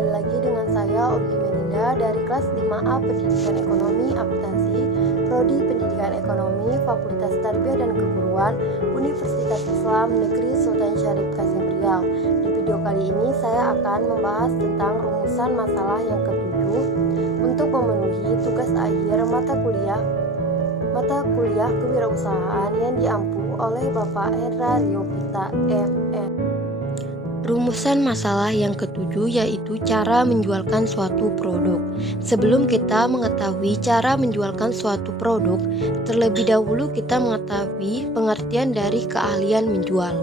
kembali lagi dengan saya Ogi Melinda dari kelas 5A Pendidikan Ekonomi Aplikasi, Prodi Pendidikan Ekonomi, Fakultas Tarbiyah dan Keguruan, Universitas Islam Negeri Sultan Syarif Kasim Riau. Di video kali ini saya akan membahas tentang rumusan masalah yang ketujuh untuk memenuhi tugas akhir mata kuliah kewirausahaan yang diampu oleh Bapak Hendra Riopita MM. Rumusan masalah yang ketujuh yaitu cara menjualkan suatu produk. Sebelum kita mengetahui cara menjualkan suatu produk, terlebih dahulu kita mengetahui pengertian dari keahlian menjual.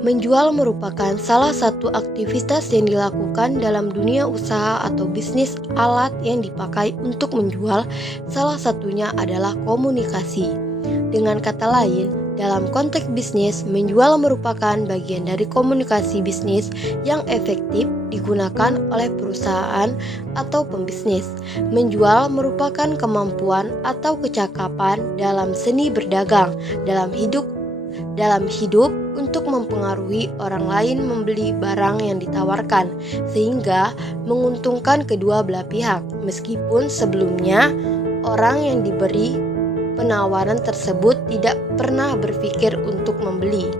Menjual merupakan salah satu aktivitas yang dilakukan dalam dunia usaha atau bisnis. Alat yang dipakai untuk menjual salah satunya adalah komunikasi. Dengan kata lain, dalam konteks bisnis, menjual merupakan bagian dari komunikasi bisnis yang efektif digunakan oleh perusahaan atau pembisnis. Menjual merupakan kemampuan atau kecakapan dalam seni berdagang, dalam hidup untuk mempengaruhi orang lain membeli barang yang ditawarkan, sehingga menguntungkan kedua belah pihak, meskipun sebelumnya orang yang diberi penawaran tersebut tidak pernah berpikir untuk membeli.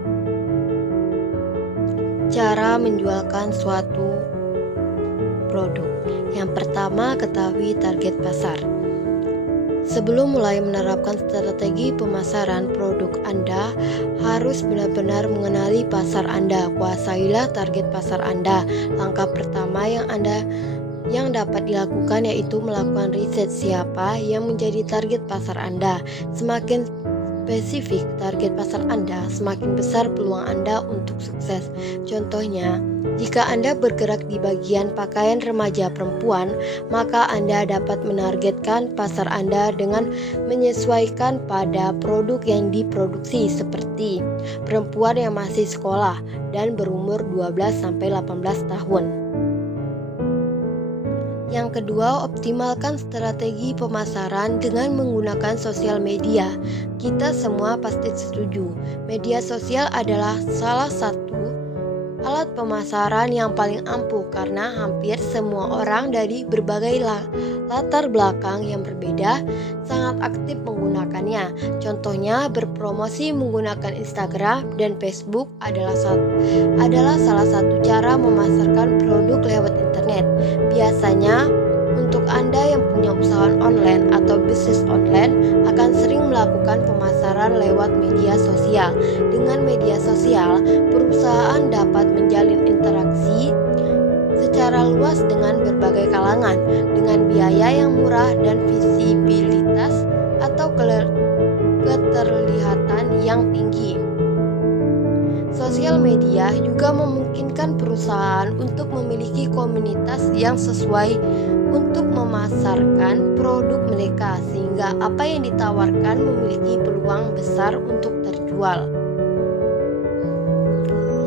Cara menjualkan suatu produk. Yang pertama, ketahui target pasar. Sebelum mulai menerapkan strategi pemasaran produk Anda, harus benar-benar mengenali pasar Anda. Kuasailah target pasar Anda. Langkah pertama yang dapat dilakukan yaitu melakukan riset siapa yang menjadi target pasar Anda. Semakin spesifik target pasar Anda, semakin besar peluang Anda untuk sukses. Contohnya, jika Anda bergerak di bagian pakaian remaja perempuan, maka Anda dapat menargetkan pasar Anda dengan menyesuaikan pada produk yang diproduksi, seperti perempuan yang masih sekolah dan berumur 12-18 tahun. Yang kedua, optimalkan strategi pemasaran dengan menggunakan sosial media. Kita semua pasti setuju, media sosial adalah salah satu alat pemasaran yang paling ampuh karena hampir semua orang dari berbagai latar belakang yang berbeda sangat aktif menggunakannya. Contohnya, berpromosi menggunakan Instagram dan Facebook adalah salah satu cara memasarkan produk lewat internet. Biasanya, untuk Anda yang punya usaha online atau bisnis online akan sering melakukan pemasaran lewat media sosial. Dengan media sosial, perusahaan dapat menjalin interaksi secara luas dengan berbagai kalangan dengan biaya yang murah dan visibilitas atau keterlihatan yang tinggi. Sosial media juga memungkinkan perusahaan untuk memiliki komunitas yang sesuai untuk memasarkan produk mereka, sehingga apa yang ditawarkan memiliki peluang besar untuk terjual.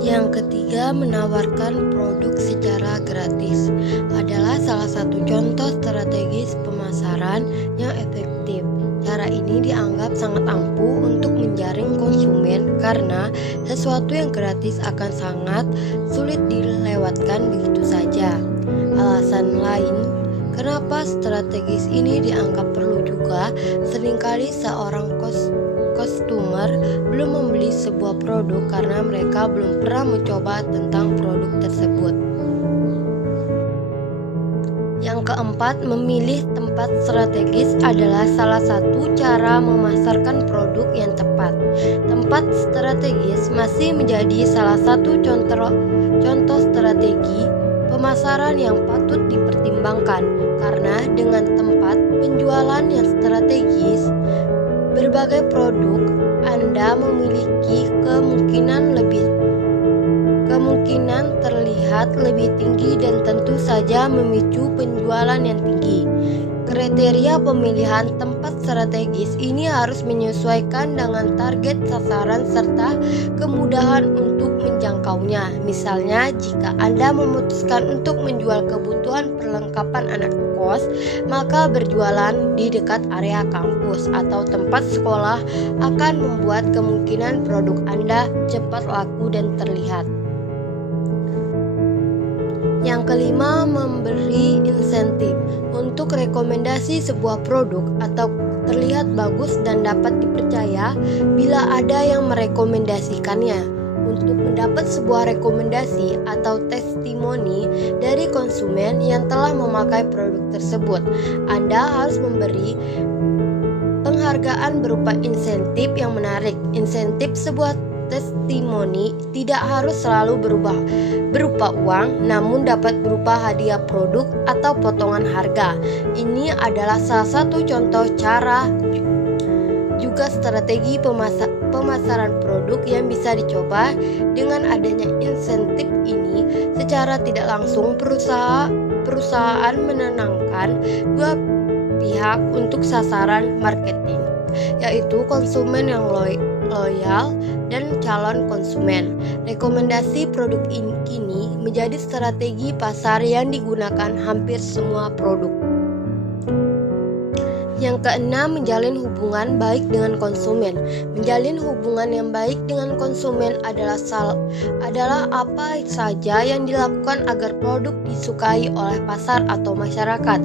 Yang ketiga, menawarkan produk secara gratis adalah salah satu contoh strategis pemasaran yang efektif. Cara ini dianggap sangat ampuh untuk menjaring konsumen karena sesuatu yang gratis akan sangat sulit dilewatkan begitu saja. Alasan lain kenapa strategis ini dianggap perlu juga, seringkali seorang customer belum membeli sebuah produk karena mereka belum pernah mencoba tentang produk tersebut. Yang keempat, memilih tempat strategis adalah salah satu cara memasarkan produk yang tepat. Tempat strategis masih menjadi salah satu contoh strategi pemasaran yang patut dipertimbangkan, karena dengan tempat penjualan yang strategis, berbagai produk Anda memiliki kemungkinan terlihat lebih tinggi dan tentu saja memicu penjualan yang tinggi. Kriteria pemilihan tempat strategis ini harus menyesuaikan dengan target sasaran serta kemudahan untuk menjangkaunya. Misalnya, jika Anda memutuskan untuk menjual kebutuhan perlengkapan anak kos, maka berjualan di dekat area kampus atau tempat sekolah akan membuat kemungkinan produk Anda cepat laku dan terlihat. Yang kelima, memberi insentif untuk rekomendasi sebuah produk atau terlihat bagus dan dapat dipercaya bila ada yang merekomendasikannya. Untuk mendapat sebuah rekomendasi atau testimoni dari konsumen yang telah memakai produk tersebut, Anda harus memberi penghargaan berupa insentif yang menarik. Insentif sebuah testimoni tidak harus selalu berupa uang, namun dapat berupa hadiah produk atau potongan harga. Ini adalah salah satu contoh cara juga strategi pemasaran produk yang bisa dicoba. Dengan adanya insentif ini, secara tidak langsung perusahaan menenangkan dua pihak untuk sasaran marketing, yaitu konsumen yang loyal dan calon konsumen. Rekomendasi produk ini kini menjadi strategi pasar yang digunakan hampir semua produk. Yang keenam, menjalin hubungan baik dengan konsumen. Menjalin hubungan yang baik dengan konsumen adalah apa saja yang dilakukan agar produk disukai oleh pasar atau masyarakat.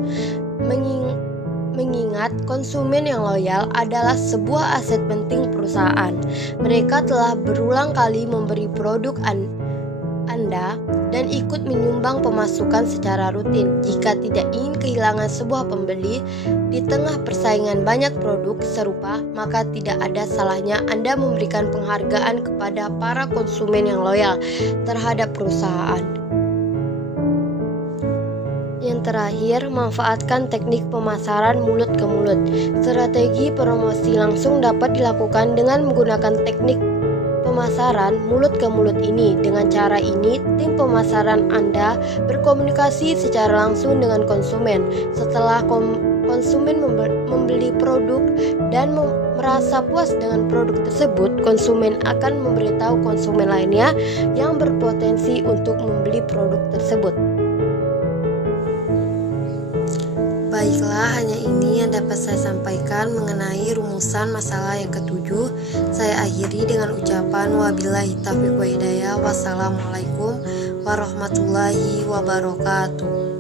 Mengingat konsumen yang loyal adalah sebuah aset penting perusahaan. Mereka telah berulang kali memberi produk Anda dan ikut menyumbang pemasukan secara rutin. Jika tidak ingin kehilangan sebuah pembeli di tengah persaingan banyak produk serupa, maka tidak ada salahnya Anda memberikan penghargaan kepada para konsumen yang loyal terhadap perusahaan. Yang terakhir, manfaatkan teknik pemasaran mulut ke mulut. Strategi promosi langsung dapat dilakukan dengan menggunakan teknik pemasaran mulut ke mulut ini. Dengan cara ini, tim pemasaran Anda berkomunikasi secara langsung dengan konsumen. Setelah konsumen membeli produk dan merasa puas dengan produk tersebut, konsumen akan memberitahu konsumen lainnya yang berpotensi untuk membeli produk tersebut. Baiklah, hanya ini yang dapat saya sampaikan mengenai rumusan masalah yang ketujuh. Saya akhiri dengan ucapan wabillahi taufiq wa hidayah. Wassalamualaikum warahmatullahi wabarakatuh.